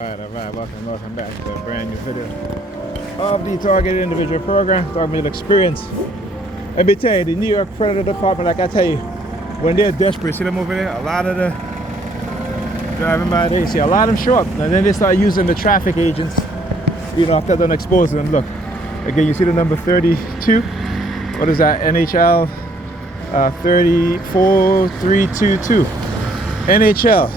Alright, welcome back to a brand new video of the Targeted Individual Program, Targeted Experience. Let me tell you, the New York Predator Department, like I tell you, when they're desperate, see them over there? A lot of the driving by, they see a lot of them show up, and then they start using the traffic agents, you know, after they're exposing them. Look, again, you see the number 32? What is that? NHL 34322. NHL.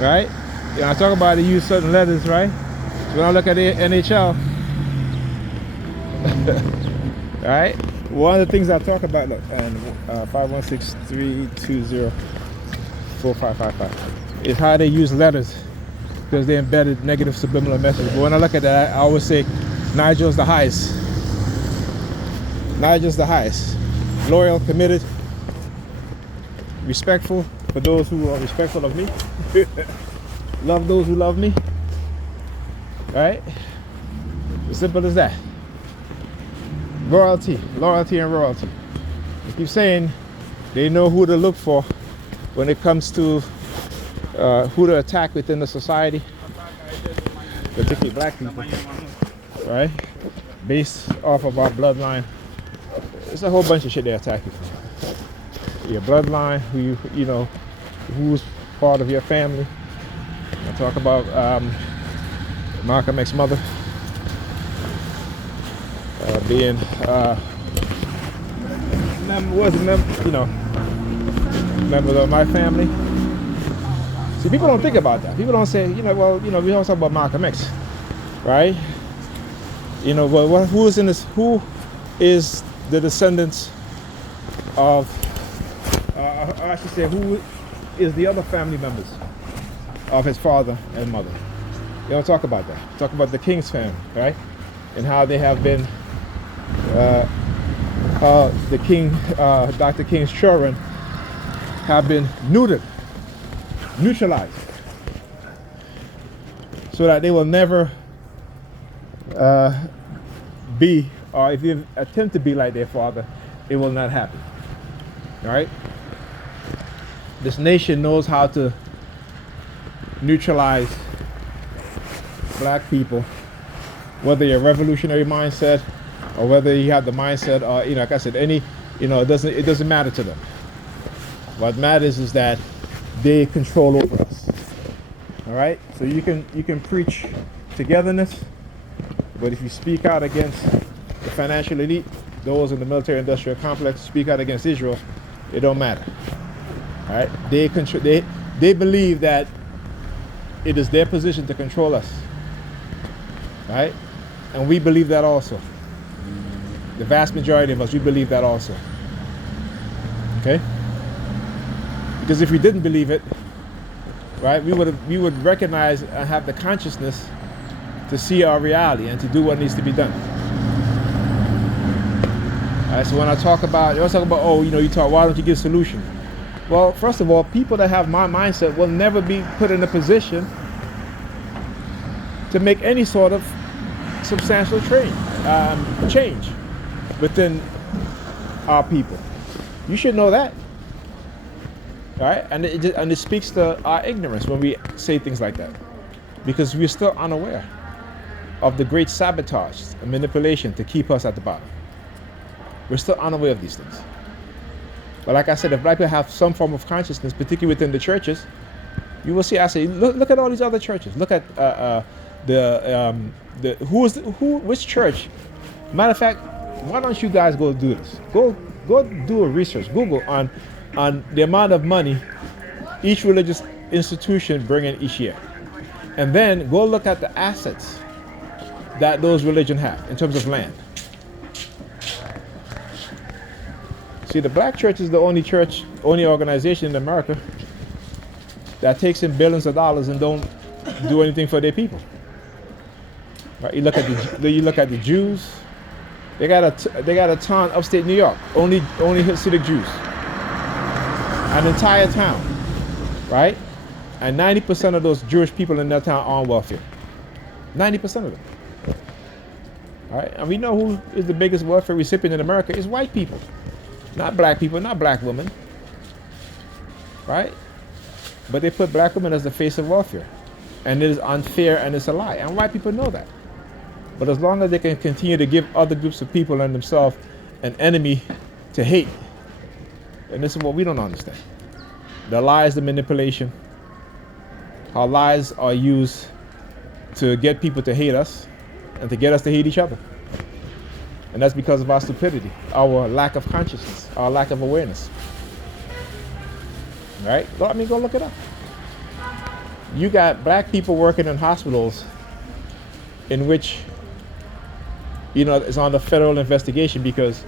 Right? You know, I talk about they use certain letters, right? So when I look at the NHL, right? One of the things I talk about, look, and 516-320-4555 is how they use letters because they embedded negative subliminal messages. But when I look at that, I always say Nigel's the highest. Nigel's the highest. Loyal, committed, respectful for those who are respectful of me. Love those who love me. Right? As simple as that. Loyalty and royalty. I keep saying they know who to look for when it comes to who to attack within the society, particularly black people, right? Based off of our bloodline. There's a whole bunch of shit they attack you for. Your bloodline, who you know, who's part of your family. I talk about Malcolm X's mother being member of my family. See, people don't think about that. People don't say, we always talk about Malcolm X, right? You know, well, who is the descendants of, I should say, who is the other family members of his father and mother? You don't talk about that. Talk about the King's family, right? And how they have been, Dr. King's children have been neutralized, so that they will never be, or if you attempt to be like their father, it will not happen. All right? This nation knows how to neutralize black people, whether you're a revolutionary mindset or whether you have the mindset, or like I said, it doesn't matter to them. What matters is that they control over us. All right? So you can preach togetherness, but if you speak out against the financial elite, those in the military-industrial complex, speak out against Israel, it don't matter. All right? They believe that it is their position to control us. Right? And we believe that also. The vast majority of us, we believe that also. Okay? Because if we didn't believe it, right, we would recognize and have the consciousness to see our reality and to do what needs to be done. All right, so when I talk about, why don't you give solutions? Well, first of all, people that have my mindset will never be put in a position to make any sort of substantial change within our people. You should know that. All right? And it speaks to our ignorance when we say things like that, because we're still unaware of the great sabotage and manipulation to keep us at the bottom. We're still unaware of these things. But like I said, if black people have some form of consciousness, particularly within the churches, you will see. I say, look at all these other churches. Look at which church? Matter of fact, why don't you guys go do this? Go do a research. Google on the amount of money each religious institution bring in each year, and then go look at the assets that those religions have in terms of land. See, the black church is the only organization in America that takes in billions of dollars and don't do anything for their people. Right? You look at the Jews. They got a town upstate New York, only Hasidic Jews. An entire town, right? And 90% of those Jewish people in that town are on welfare. 90% of them. All right, and we know who is the biggest welfare recipient in America is white people. Not black people, not black women. Right? But they put black women as the face of welfare. And it is unfair and it's a lie. And white people know that. But as long as they can continue to give other groups of people and themselves an enemy to hate, and this is what we don't understand. The lies, the manipulation, how lies are used to get people to hate us and to get us to hate each other. And that's because of our stupidity, our lack of consciousness, our lack of awareness. Right? Go look it up. You got black people working in hospitals in which, it's on the federal investigation, because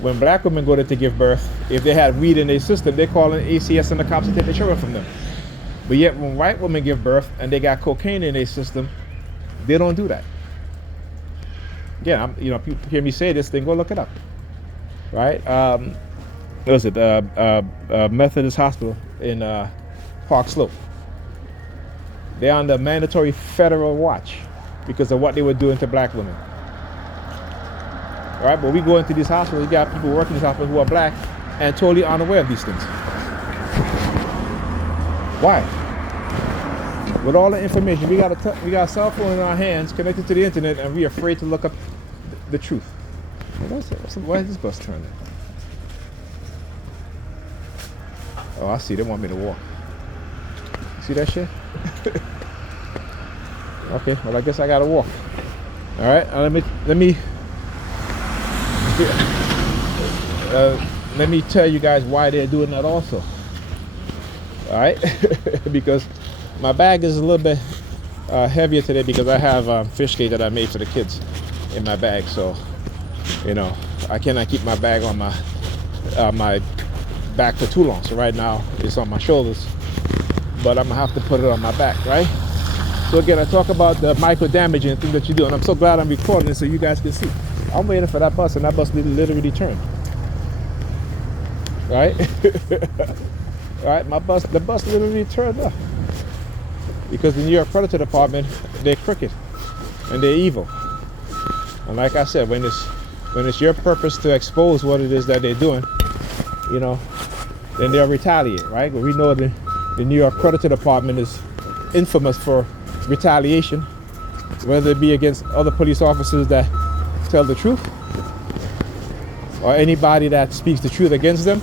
when black women go there to give birth, if they had weed in their system, they call in ACS and the cops to take the children from them. But yet when white women give birth and they got cocaine in their system, they don't do that. Again, people hear me say this thing, go look it up. Right? What was it? Methodist Hospital in Park Slope. They're on the mandatory federal watch because of what they were doing to black women. All right, but we go into these hospitals, you got people working in these hospitals who are black and totally unaware of these things. Why? With all the information, we got a cell phone in our hands connected to the internet, and we're afraid to look up the truth. Why is this bus turning? Oh, I see. They want me to walk. See that shit? Okay, well, I guess I gotta walk. All right, let me tell you guys why they're doing that also. All right, because my bag is a little bit heavier today because I have fish cake that I made for the kids in my bag. So, I cannot keep my bag on my back for too long. So right now it's on my shoulders, but I'm gonna have to put it on my back, right? So again, I talk about the micro damaging and things that you do, and I'm so glad I'm recording it so you guys can see. I'm waiting for that bus, and that bus literally turned. Right? Right? The bus literally turned up. Because the New York Predator Department, they're crooked and they're evil. And like I said, when it's your purpose to expose what it is that they're doing, then they'll retaliate, right? But we know the New York Predator Department is infamous for retaliation, whether it be against other police officers that tell the truth or anybody that speaks the truth against them.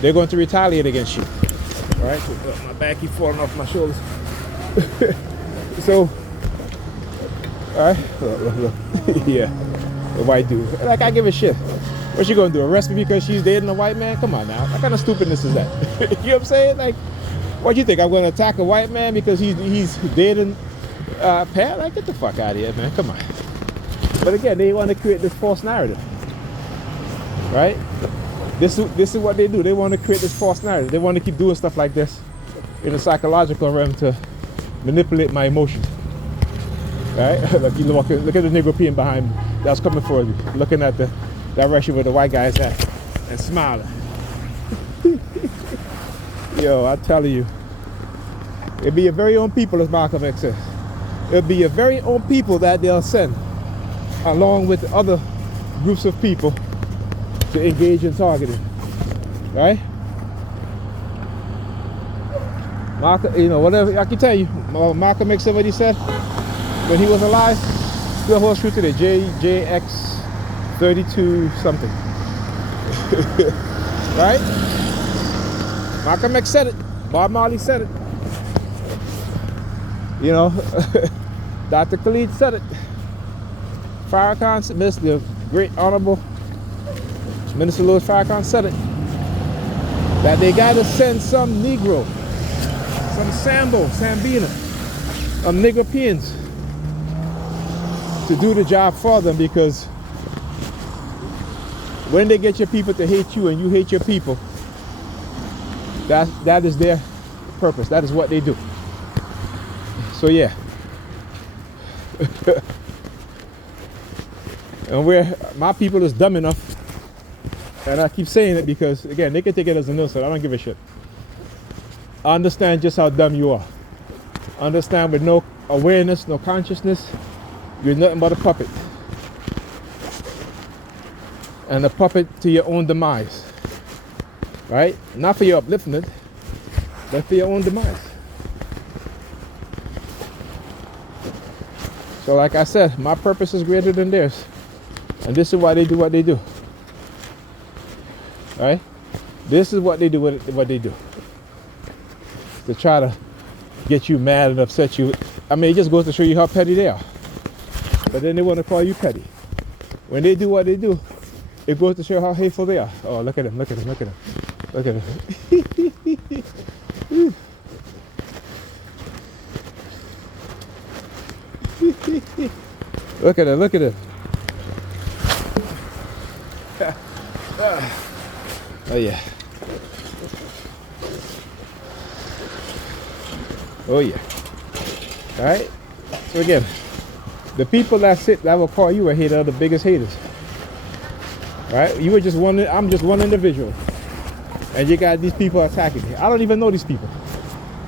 They're going to retaliate against you. All right, so my back keeps falling off my shoulders. So, all right, look. Yeah, the white dude. Like, I give a shit. What's she gonna do? Arrest me because she's dating a white man? Come on now. What kind of stupidness is that? You know what I'm saying? Like, what do you think? I'm gonna attack a white man because he's dating Pat? Like, get the fuck out of here, man. Come on. But again, they want to create this false narrative, right? This is what they do. They want to create this false narrative. They want to keep doing stuff like this in the psychological realm to manipulate my emotions. Right? Look, look at the Negropean behind me that's coming forward, looking at the direction where the white guy is at and smiling. Yo, I tell you, it'll be your very own people, as Malcolm X says. It'll be your very own people that they'll send, along with other groups of people, to engage in targeting, right? Malcolm, whatever I can tell you, Malcolm X said what he said when he was alive. Still holds true today. JX 32 something, right? Malcolm X said it. Bob Marley said it. Dr. Khalid said it. Farrakhan, the great honorable Minister Louis Farrakhan said it. That they got to send some Negro, some Sambina, Negropeans to do the job for them, because when they get your people to hate you and you hate your people, that is their purpose. That is what they do. So yeah. And my people is dumb enough, and I keep saying it because, again, they can take it as an insult. I don't give a shit. Understand just how dumb you are. Understand, with no awareness, no consciousness, you're nothing but a puppet. And a puppet to your own demise. Right? Not for your upliftment, but for your own demise. So like I said, my purpose is greater than theirs. And this is why they do what they do. Right? This is what they do, what they do. To try to get you mad and upset you. I mean, it just goes to show you how petty they are. But then they want to call you petty. When they do what they do, it goes to show how hateful they are. Oh, look at him, look at him, look at him. Look at him. Look at it, look at it. Oh yeah. Oh yeah. Alright? So again, the people that will call you a hater are the biggest haters. Right? You were just one, I'm just one individual. And you got these people attacking me. I don't even know these people.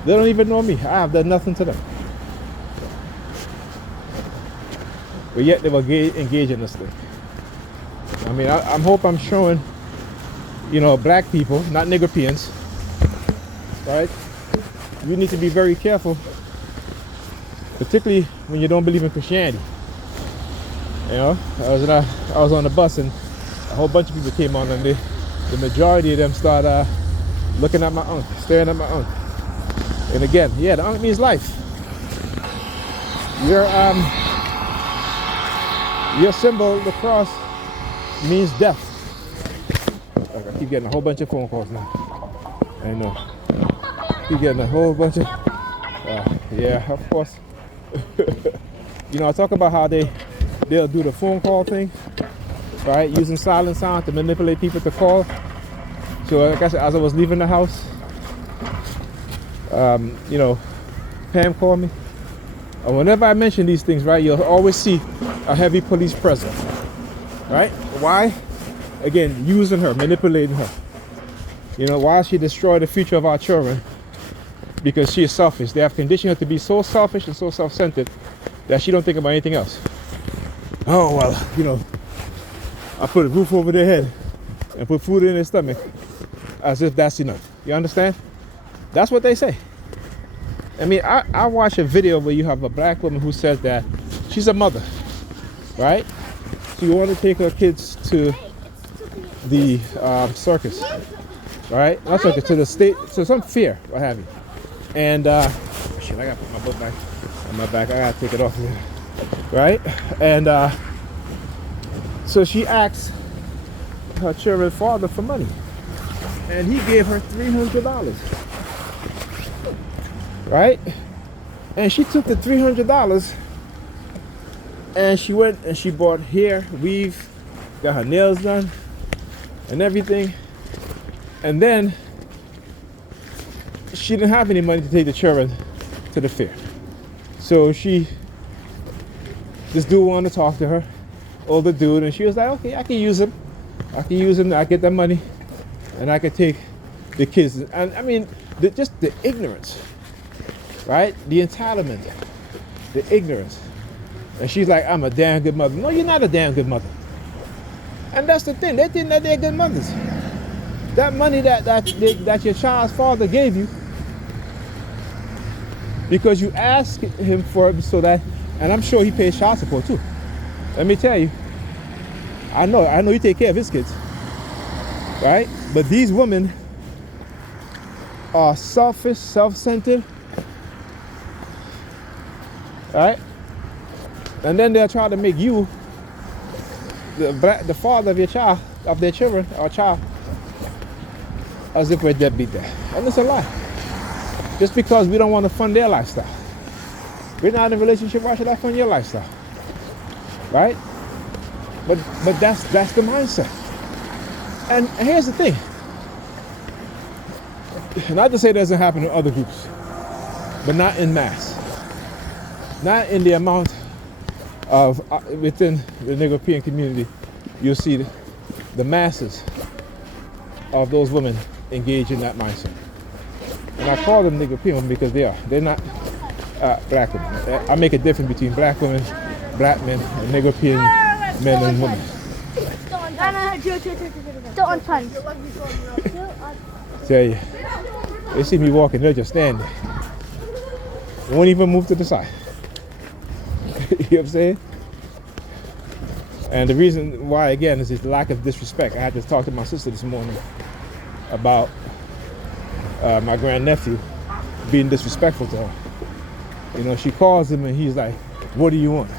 They don't even know me. I have done nothing to them. But yet they will engage in this thing. I mean, I hope I'm showing, you know, black people, not Negropeans, right? You need to be very careful, particularly when you don't believe in Christianity. You know, I was on the bus and a whole bunch of people came on, and the majority of them started looking at my uncle, staring at my uncle. And again, yeah, the uncle means life. Your symbol, the cross, means death. I keep getting a whole bunch of phone calls now. I know. Keep getting a whole bunch of. Yeah, of course. You know, I talk about how they'll do the phone call thing, right? Using silent sound to manipulate people to call. So, like I said, as I was leaving the house, you know, Pam called me. And whenever I mention these things, right, you'll always see a heavy police presence, right? Why? Again, using her, manipulating her. You know, why she destroyed the future of our children? Because she is selfish. They have conditioned her to be so selfish and so self-centered that she don't think about anything else. Oh, well, you know, I put a roof over their head and put food in their stomach as if that's enough. You understand? That's what they say. I mean, I watched a video where you have a black woman who says that she's a mother, right? She wanted to take her kids to the circus, right? Not circus, to the state, to some fair, what have you. And, shit, I gotta put my book back on my back. I gotta take it off here, right? And so she asked her children's father for money, and he gave her $300. Right? And she took the $300 and she went and she bought hair, weave, got her nails done and everything. And then she didn't have any money to take the children to the fair. So this dude wanted to talk to her, older dude, and she was like, okay, I can use him. I get that money and I can take the kids. And I mean, just the ignorance. Right? The entitlement, the ignorance. And she's like, I'm a damn good mother. No, you're not a damn good mother. And that's the thing. They think that they're good mothers. That money that your child's father gave you, because you asked him for it so that, and I'm sure he pays child support too. Let me tell you, I know you take care of his kids. Right? But these women are selfish, self-centered. Right? And then they'll try to make you the father of your child, of their children or child, as if we're deadbeat there. And it's a lie. Just because we don't want to fund their lifestyle. We're not in a relationship, why should I fund your lifestyle? Right? But that's the mindset. And here's the thing. Not to say it doesn't happen in other groups, but not in mass. Not in the amount of, within the Negropean community, you'll see the masses of those women engage in that mindset. And I call them Negropean because they're not black women. I make a difference between black women, black men, and Negropean men and women. Don't punch. Tell you, they see me walking, they'll just stand there. They won't even move to the side. You know what I'm saying? And the reason why, again, is the lack of disrespect. I had to talk to my sister this morning about my grandnephew being disrespectful to her. You know, she calls him and he's like, "What do you want?"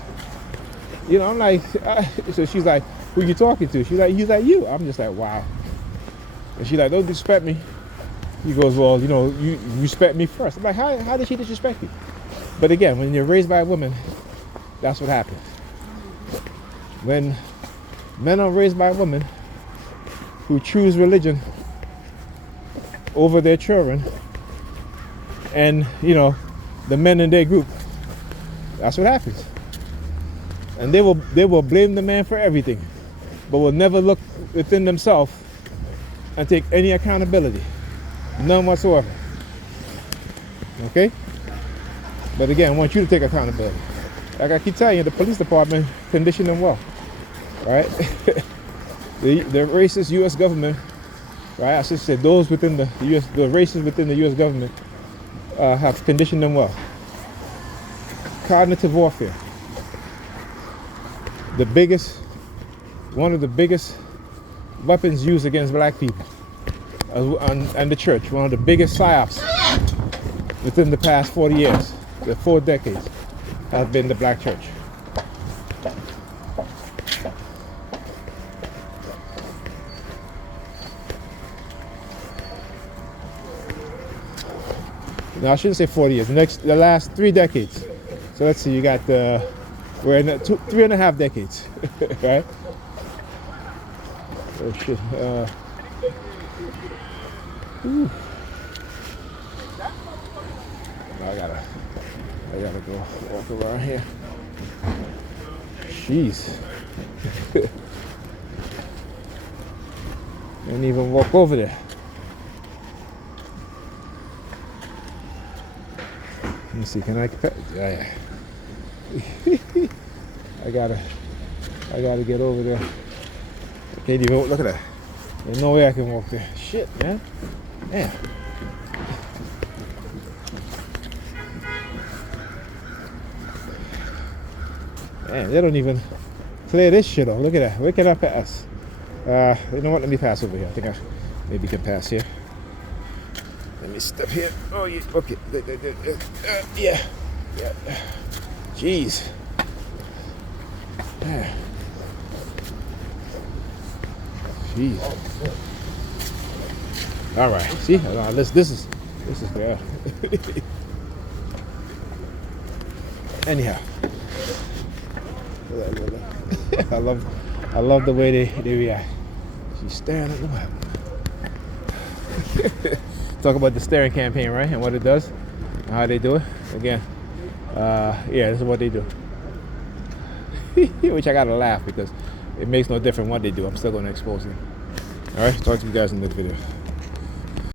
You know, I'm like, so she's like, "Who you talking to?" He's like, "You." I'm just like, wow. And she's like, "Don't disrespect me." He goes, "Well, you know, you respect me first." I'm like, how did she disrespect you? But again, when you're raised by a woman, that's what happens. When men are raised by women who choose religion over their children, and you know, the men in their group, that's what happens. And they will blame the man for everything, but will never look within themselves and take any accountability, none whatsoever. Okay? But again, I want you to take accountability. Like I keep telling you, the police department conditioned them well, right? the racist U.S. government, right? I should say those within the U.S. the racists within the U.S. government have conditioned them well. Cognitive warfare. One of the biggest weapons used against black people and the church. One of the biggest PSYOPs within the past 40 years, the 4 decades, has been the black church. Now I shouldn't say 40 years. The last 3 decades. So let's see. You got we're in 3.5 decades, right? Oh shit. I gotta go walk around here. Jeez. Didn't even walk over there. Let me see, can I? Yeah. I gotta get over there. I can't even look at that. There's no way I can walk there. Shit, man. Damn. Man, they don't even clear this shit off. Look at that. Where can I pass? You know what? Let me pass over here. I think I maybe can pass here. Let me step here. Oh, yeah. Okay. Yeah. Jeez. Yeah. Jeez. All right. See, this is good. Anyhow, I love the way they react. She's staring at the web. Talk about the staring campaign, right? And what it does, and how they do it. Again, yeah, this is what they do. Which I gotta laugh because it makes no difference what they do. I'm still gonna expose them. All right, talk to you guys in the next video.